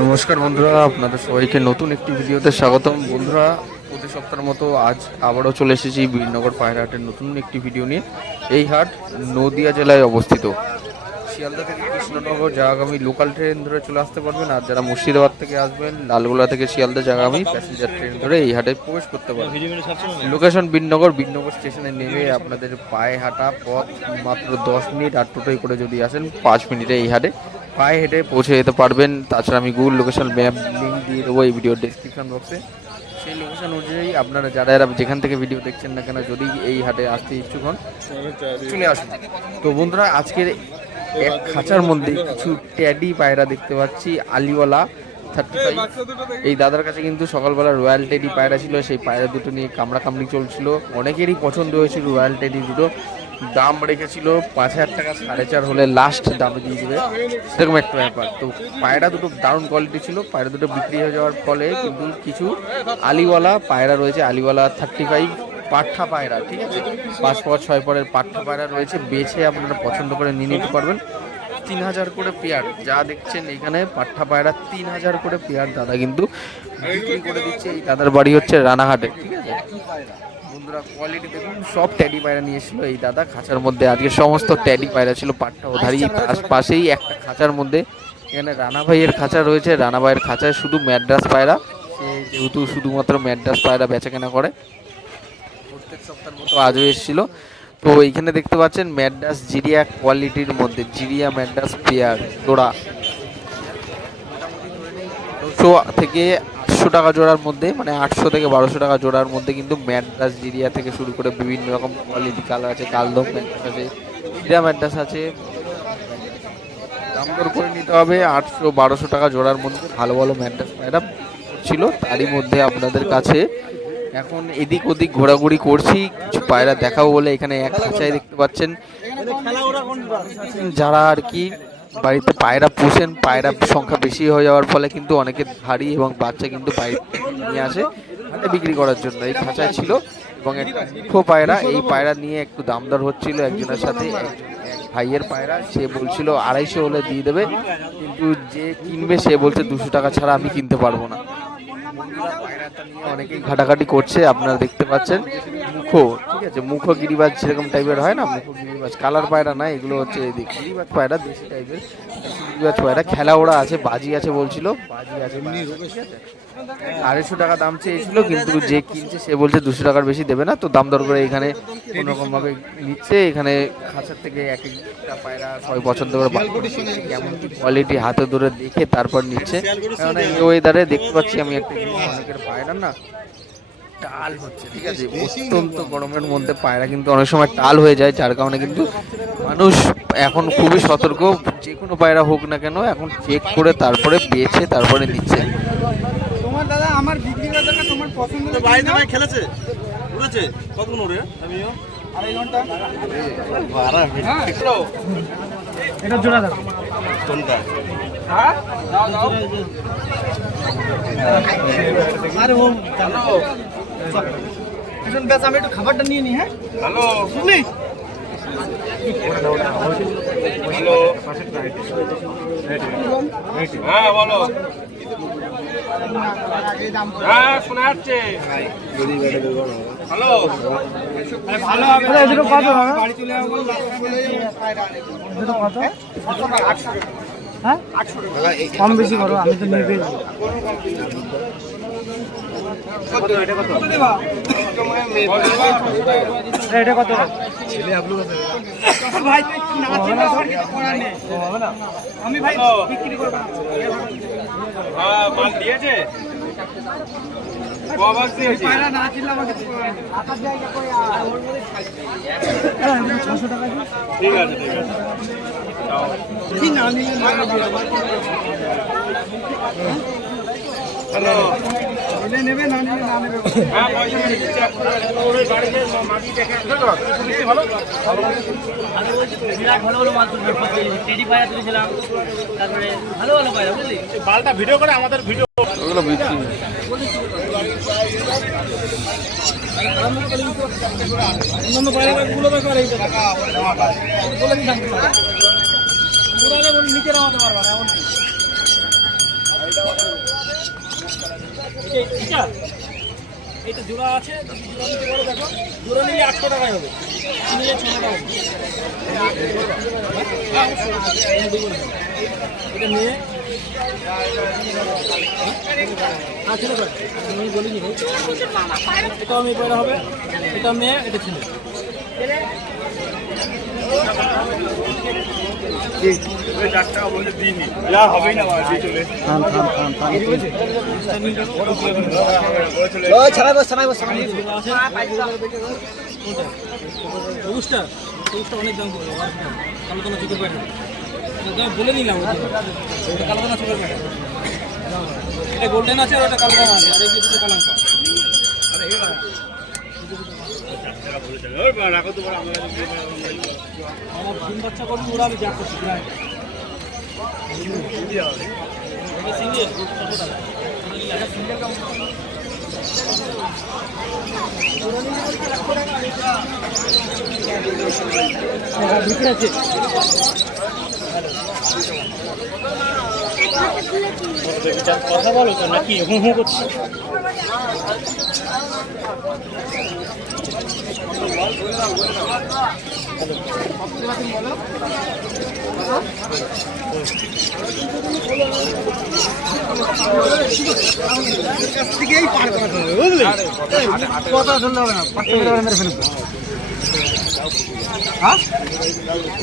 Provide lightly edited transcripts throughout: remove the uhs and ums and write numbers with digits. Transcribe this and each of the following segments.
নমস্কার বন্ধুরা, আপনাদের সবাইকে নতুন একটি ভিডিওতে স্বাগতম। বন্ধুরা, প্রতি সপ্তাহের মতো আজ আবারও চলে এসেছি বীরনগর পায়রা হাটের নতুন একটি ভিডিও নিয়ে। এই হাট নদিয়া জেলায় অবস্থিত। শিয়ালদা থেকে কৃষ্ণনগর যাগামী লোকাল ট্রেন ধরে চলে আসতে পারবেন, আর যারা মুর্শিদাবাদ থেকে আসবেন লালগোলা থেকে শিয়ালদা যাগামী প্যাসেঞ্জার ট্রেন ধরে এই হাটে প্রবেশ করতে পারবেন। লোকেশন বীরনগর স্টেশনে নেমে আপনাদের পায়ে হাঁটা পথ মাত্র 10 মিনিট, আর টোটোয় করে যদি আসেন 5 মিনিটে এই হাটে পায়ে হেঁটে পৌঁছে যেতে পারবেন। তাছাড়া আমি গুগল লোকেশন ম্যাপ লিঙ্ক দিয়ে দেবো এই ভিডিওর ডেসক্রিপশন বক্সে। সেই লোকেশন অনুযায়ী আপনারা যারা যেখান থেকে ভিডিও দেখছেন না কেন, যদি এই হাটে আসতে ইচ্ছুক হন চলে আসুন। তো বন্ধুরা, আজকের এক খাঁচার মধ্যে কিছু ট্যাডি পায়রা দেখতে পাচ্ছি, আলিওয়ালা 35। এই দাদার কাছে কিন্তু সকালবেলা রয়্যাল টেডি পায়রা ছিল, সেই পায়রা দুটো নিয়ে কামড়াকামড়ি চলছিল। অনেকেরই পছন্দ হয়েছিল রয়্যাল টেডি দুটো। দাম রেখেছিল 5,000 টাকা, 4.5 হলে লাস্ট দামে দিয়ে দেবে, সেরকম একটা ব্যাপার। তো পায়রা দুটো দারুণ কোয়ালিটি ছিল। পায়রা দুটো বিক্রি হয়ে যাওয়ার ফলে কিন্তু কিছু আলিওয়ালা পায়রা রয়েছে, আলিওয়ালা 35 পাঠা পায়রা, ঠিক আছে, 5 পর 6 পরের পাঠা পায়রা রয়েছে। বেছে আপনারা পছন্দ করে নিয়ে নিতে পারবেন। 3,000 করে পেয়ার, যা দেখছেন এখানে পাঠা পায়রা 3,000 করে পেয়ার দাদা কিন্তু বিক্রি করে দিচ্ছে। এই দাদার বাড়ি হচ্ছে রানাঘাটে, ঠিক আছে বন্ধুরা। কোয়ালিটি দেখুন, সব ট্যাডি পায়রা নিয়ে এসেছিল এই দাদা খাঁচার মধ্যে। আজকে সমস্ত ট্যাডি পায়রা ছিল পাঠা ওধারই পাশেই একটা খাঁচার মধ্যে। এখানে রানা ভাইয়ের খাঁচা রয়েছে, রানা ভাইয়ের খাঁচায় শুধু ম্যাড্রাস পায়রা। সে যেহেতু শুধুমাত্র ম্যাড্রাস পায়রা বেচা কেনা করে, প্রত্যেক সপ্তাহের মতো আজও এসেছিল। তো এইখানে দেখতে পাচ্ছেন ম্যাড্রাস জিরিয়া কোয়ালিটির মধ্যে, জিরিয়া ম্যাড্রাস পেয়ার জোড়া 200 থেকে 800 টাকা জোড়ার মধ্যে, মানে 800 থেকে 1200 টাকা জোড়ার মধ্যে কিন্তু ম্যাড্রাস জিরিয়া থেকে শুরু করে বিভিন্ন রকম কোয়ালিটি কালার আছে। কালদম ম্যাড্রাস আছে, জিরা ম্যাড্রাস আছে। দাম দর করে নিতে হবে 800-1200 টাকা জোড়ার মধ্যে ভালো ভালো ম্যাড্রাস পায়রা ছিল। তারই মধ্যে আপনাদের কাছে এখন এদিক ওদিক ঘোরাঘুরি করছি, কিছু পায়রা দেখাবো বলে। এখানে এক খাঁচায় দেখতে পাচ্ছেন যারা আর কি বাড়িতে পায়রা পোষেন, পায়রার সংখ্যা বেশি হয়ে যাওয়ার ফলে কিন্তু অনেকে ধাড়ি এবং বাচ্চা কিন্তু বাইরে নিয়ে আসে হাটে বিক্রি করার জন্য। এই খাঁচায় ছিল এবং একটা মুখো পায়রা, এই পায়রা নিয়ে একটু দাম দর হচ্ছিল একজনের সাথে। এক ভাইয়ের পায়রা, সে বলছিল 250 হলে দিয়ে দেবে, কিন্তু যে কিনবে সে বলছে 200 টাকা ছাড়া আমি কিনতে পারবো না। পায়রাটা নিয়ে অনেকেই ঘাটাঘাটি করছে, আপনারা দেখতে পাচ্ছেন। মুখো, ঠিক আছে, মুখো গিরিবাজ যেরকম টাইপের হয় না, মুখো গিরিবাজ কালার পায়রা না, এগুলো হচ্ছে গিরিবাজ পায়রা, দেশি টাইপের গিরিবাজ পায়রা। খেলা ওরা আছে, বাজি আছে বলছিল, বাজি আছে। 250 টাকা দাম চেয়েছিল, কিন্তু যে কিনছে সে বলছে 200 টাকার বেশি দেবে না। তো দাম দর করে এখানে কোনোরকম ভাবে নিচ্ছে। এখানে খাঁচার থেকে এক একটা পায়রা সবাই পছন্দ করে, কেমন কি কোয়ালিটি হাতে ধরে দেখে তারপর নিচ্ছে। কারণ এই ওয়েদারে দেখতে পাচ্ছি আমি একটা অনেকের পায়রা না টাল হচ্ছে, ঠিক আছে, অত্যন্ত গরমের মধ্যে পায়রা কিন্তু অনেক সময় টাল হয়ে যায়, যার কারণে কিন্তু মানুষ এখন খুবই সতর্ক। যে কোনো পায়রা হোক না কেন এখন চেক করে তারপরে বেছে তারপরে নিচ্ছে। তোমার দাদা আমার বিক্রি করার জন্য তোমার পছন্দ বাইরে ভাই খেলেছে উড়েছে কতক্ষণ উড়ে আমিও আড়াই ঘন্টা এটা জোড়া দাও কোনটা হ্যাঁ দাও দাও আরে ও হ্যালো এখন বেশ আমি একটু খাবারটা নিয়ে নি। হ্যাঁ হ্যালো শুনি হ্যালো হ্যাঁ বলো হ্যাঁ শোনা যাচ্ছে হ্যালো ভালো হবে এদিকে কত হবে বাড়ি চলে যাবো কত 800 হ্যাঁ 800 কম বেশি করো, আমি তো নিয়ে পেয়েছি। কত এটা কত এটা কত ছেলে আপলোড আছে ভাই তুই না চিন্তা কর কিছু করার নেই হবে না, আমি ভাই বিক্রি করব না। হ্যাঁ মাল দিয়েছে বাবা দিয়েছে পায়রা না চিল্লা আমাকে আকাশ জায়গা কই আর ওর মধ্যে 600 টাকা ঠিক আছে ঠিক আছে কি না নিলে না হ্যালো নিলে নেবে না নিলে না নেবে। হ্যাঁ পয়সা দিচ্ছি চেক করে ওর বাড়িতে মাটি দেখে ভালো ভালো বলছি তো বিরাট ভালো ভালো মাছ তুলবে, টেডি পায়রা তুলেছিলাম, তারপরে ভালো ভালো পায়রা বুঝলি। বালটা ভিডিও করে আমাদের ভিডিও ওগুলো বিক্রি অন্যান্য পায়রাগুলো ব্যাপারে এই টাকা বলে দিন পুরো নিচে নামাতে পারবা না এমন এইটা জোড়া আছে, জোড়া নিতে পারো। দেখো জোড়া নিলে 800 টাকায় হবে, নিলে 600 টাকা হবে। এটা নিয়ে ছেলে করে আমি বলিনি, এটাও মেয়ে পয়লা হবে, এটা মেয়ে, এটা ছেলে। অনেক দাম পড়বে, কালো দানা চোখের প্যাটার্ন বলে নিলাম, কালো দানা চোখের প্যাটার্ন। এটা গোল্ডেন আছে আর ওটা কালো দানা আছে, আর এই যে দুটো কালাঙ্কা। আমার ডিম বাচ্চা করবি উড়াবি, যা করছি সিঙ্গেল বিক্রি আছে। কথা বলো তো নাকি হুঁ হুঁ করছে?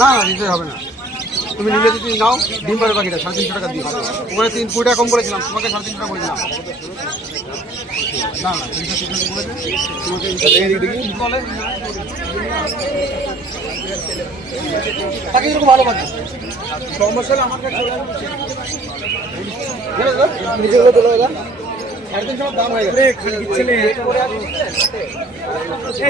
না দিতে হবে না, তুমি নিলে যদি নাও ডিম পাড়ে পাখিটা 350 টাকা দিও। ওখানে 3 টাকা কম বলেছিলাম, তোমাকে 350 টাকা বলেছিলাম। না না 350 টাকা বলেছে তোমাকে। বলে তাকে এরকম ভালো পাচ্ছে সমস্যা হলে আমার কাছে চলে আসবে, নিজেগুলো চলে গেল 350 দাম হয়ে গেছে।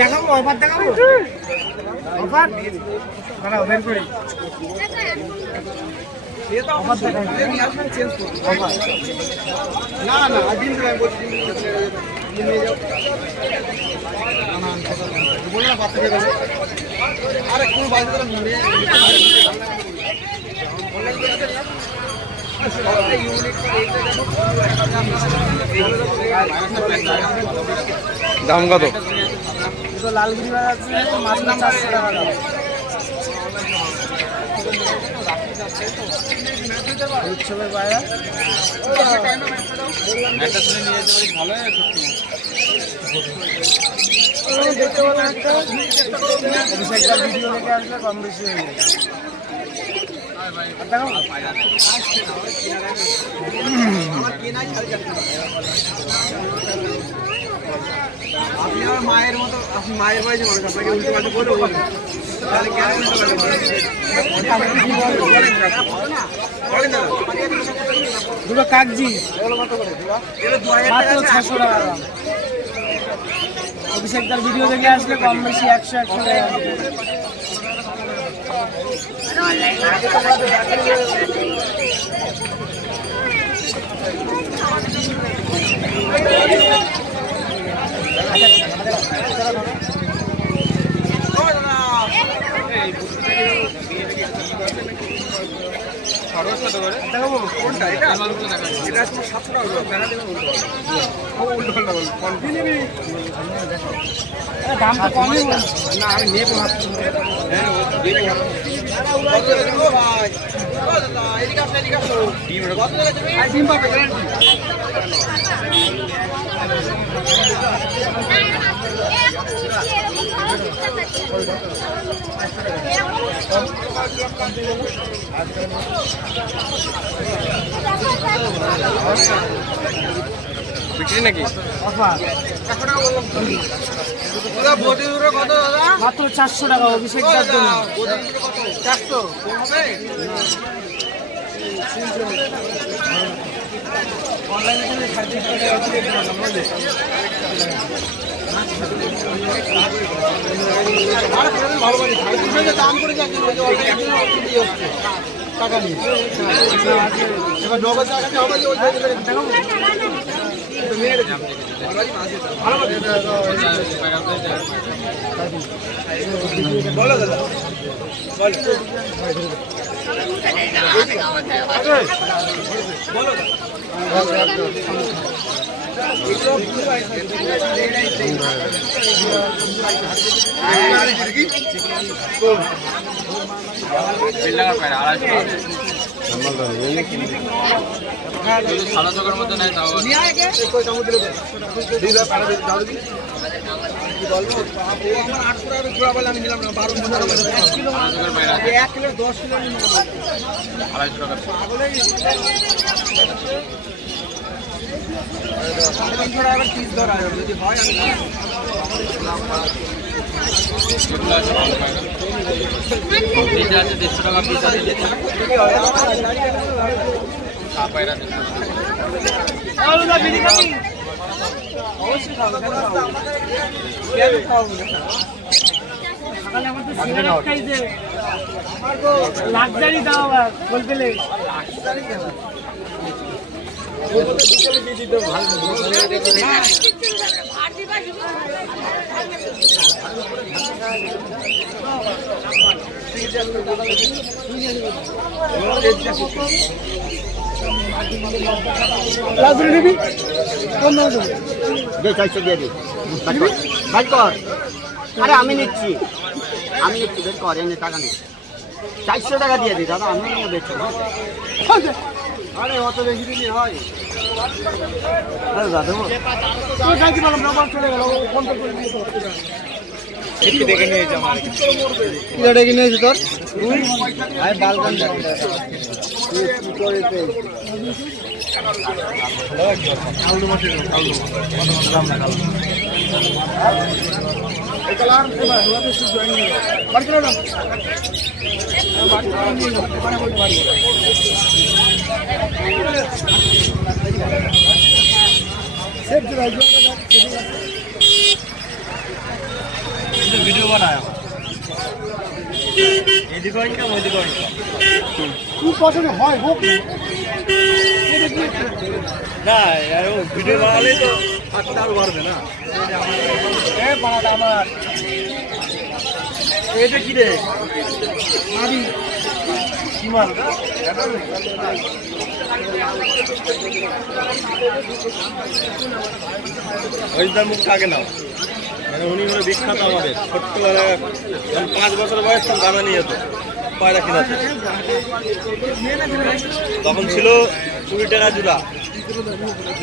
দেখাবো অফার, দেখাবো অফার, দাঁড়াও বের করি। না না দিন আমি বলছি নিয়ে যাও। বলে না বাচ্চা গেলে আরে কোন বাড়িতে দাম কত? লালগিরি বাজার মাত্র 400 টাকা দাম। উৎসবের বাজার একটা শুনে নিয়ে যেতে পারি, ভালো হয় দেখতে পাবো। একটা ভিডিও দেখে আসলে কম বেশি হয়ে যাবে। আপনি আমার মায়ের মতো, আপনি মায়ের বয়সে মানুষ, আপনাকে উল্টো পাল্টা বলে বলেন তাহলে কেন দুটো কাগজি মাত্র 600 টাকা দাম। অভিষেকদার ভিডিও দেখে আসলে কম বেশি 100 টাকা। কোনটা এটা? এটা 700 টাকা উল্টো পাল্টা দাম তো কমই না, আমি নেবো ভাবছি। ডিম পাবে বিক্রি নাকি? মাত্র 400 টাকা অভিষেকদার জন্য। 400 অনলাইনে 350 টাকা দাম করে টাকা নিয়ে এবার নগদ টাকা হবে বলো দাদা বল সাদা চোখের মধ্যে নাই তাও আমি নিলাম না 12 1 কিলো 10 কিলো 250 টাকা। পিস ধরা যদি হয় আমি এটা আছে 150 টাকা পিস আছে যেটা পায়রা অবশ্যই খাবো কেন খাবো না সকালে আমার তো সিগারেট খাইছে আমার তো লাক্সারি দাও আবার বলতে লে লাক্সারি কেন আরে আমি নিচ্ছি বের কর এনে টাকা নেই 400 টাকা দিয়ে দিই দাদা আমি নিয়ে বেচছি আরে অত বেশি দিনই হয় আরে দাদা চলে গেল দেখে নিয়েছে আমার কিলো ডেকে নিয়েছি তোর আরে বালকান ভিডিও বানায় এদিকে ইনকাম ওইদিকে ইনকাম খুব পছন্দ হয় হোক না আর ও ভিডিও বানালেই তো আরো বাড়বে না বানাটা আমার এটা কি রে কি মাল ওইটার মুখ থাকে না মানে উনি হলো বিখ্যাত আমাদের ছোট্টবেলায় 5 বছর বয়স তখন দানা নিয়ে যেত পায়রা কিনাতে তখন ছিল 20 টাকা জোড়া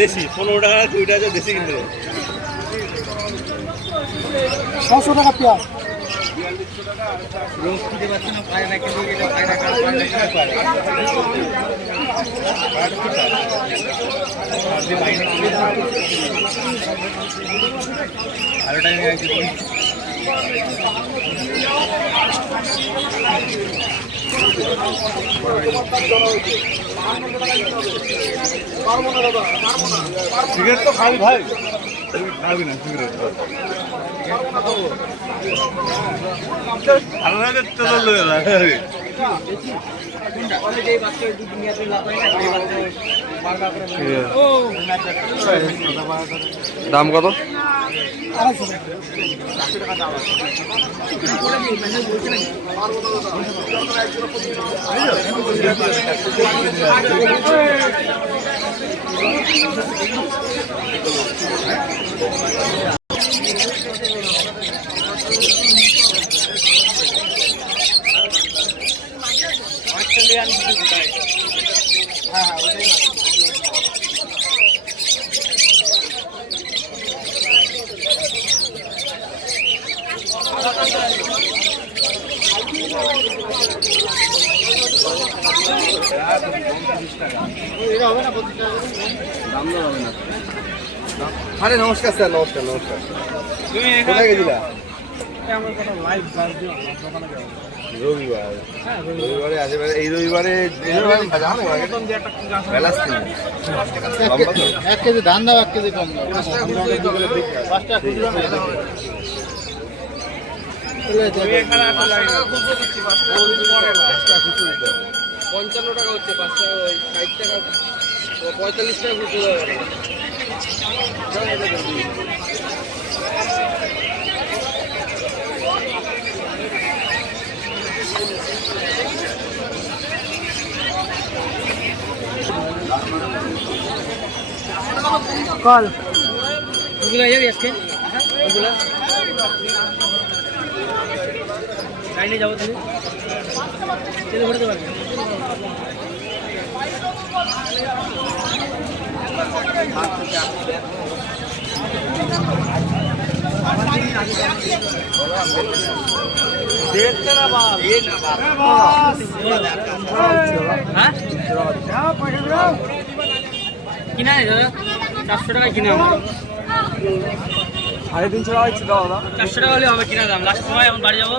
দেশি 15 টাকা 20 টাকা দেশি কিনতে 600 টাকা পেঁয়াজ রোজ খেতে পারছি না পায়রা কিনতে গেলে পায়রা আরো টাইম আছে সিগারেট তো খাবি ভাই খাবি না সিগারেট দাম কত? আরে নমস্কার স্যার নমস্কার নমস্কার কোথায় গেছিলা রবিবার রবিবারে আছে এই রবিবারে এক কেজি ধান দাও 1 কেজি কম দাও 5 টাকা খুচরো না 55 টাকা হচ্ছে 5 টাকা 60 টাকা 45 টাকা খুচরো কল ওগুলো যাবি আজকে ওগুলো লাইনে যাবো তুমি চলে ঘুরতে পারবে দেখতে না বাপ হ্যাঁ কিনা নেই দাদা 400 টাকা কিনা আমার 350 টাকা ইচ্ছে দাও দাদা 400 টাকা হলে হবে কিনা দাম লাস্ট সময় এখন বাড়ি যাবো